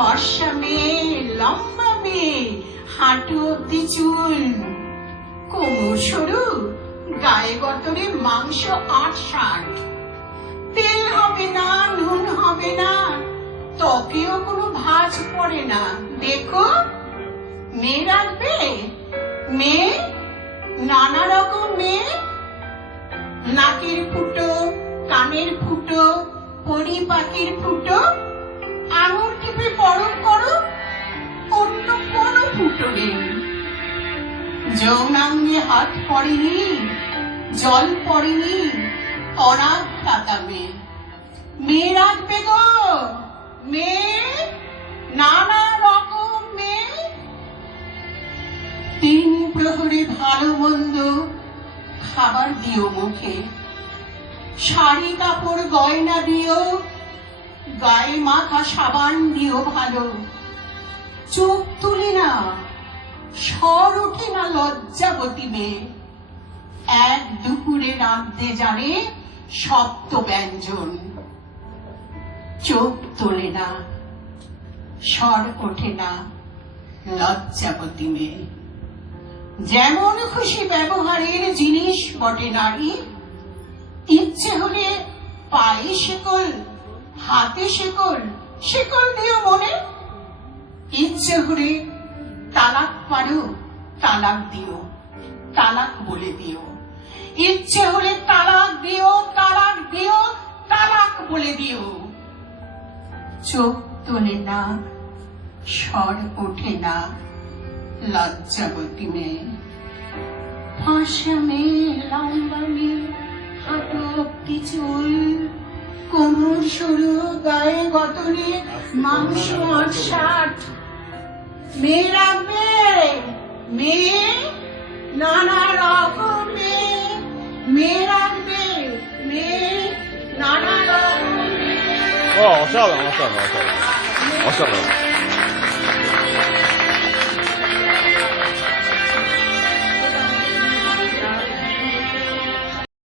ফর্সা মেয়ে, লম্বা মেয়ে, হাঁটু অব্দি চুল, কোমর সরু, গায়ে গতরে মাংস ৮-৬০, তেল হবে না, নুন হবে না, ত্বকেও কোনো ভাঁজ পড়ে না। দেখো, মেয়ে রাখবে? মেয়ে, নানা রকম মেয়ে, নাকের ফুটো, কানের ফুটো, পরি পাখির ফুটো, আঙুল টিপে পরক করো, অন্য কোনো ফুটো নেই। যৌনাঙ্গে হাত পড়েনি, জল পড়েনি, অনাথ মেয়ে। মেয়ে রাখবে গো? মেয়ে, নানা রকম মেয়ে। ৩ প্রহরে ভালো মন্দ খাবার দিও মুখে, শাড়ি কাপড় গয়না দিও, গায়ে মাখা সাবান দিও ভালো। চোখ তুলি না, স্বর ওঠে না লজ্জাবতী মেয়ে। এক দুপুরে রাঁধতে জানে সপ্ত ব্যঞ্জন। চোখ তোলে না, স্বর ওঠে না লজ্জাবতী মেয়ে। যেমন খুশি ব্যবহারের জিনিস বটে নারী। ইচ্ছে হলে পায়ে শেকল, হাতে শেকল, শেকল দিও মনে। ইচ্ছে হলে তালাক পারো, তালাক দিও, তালাক বলে দিও। ইচ্ছে হলে তালাক দিও, তালাক দিও, তালাক বলে দিও। চোখ তোলে না, স্বর ওঠে না লজ্জাবতী মেয়ে। ফর্সা মেয়ে, লম্বা মেয়ে, হাঁটু অব্দি চুল, কোমর সরু, গায়ে গতরে মাংস ৮-৬০। মেয়ে রাখবে? মেয়ে, নানা রকম মেয়ে। মেয়ে রাখবে? মেয়ে, নানা রকম মেয়ে। অসাধারণ অসাধারণ অসাধারণ অসাধারণ।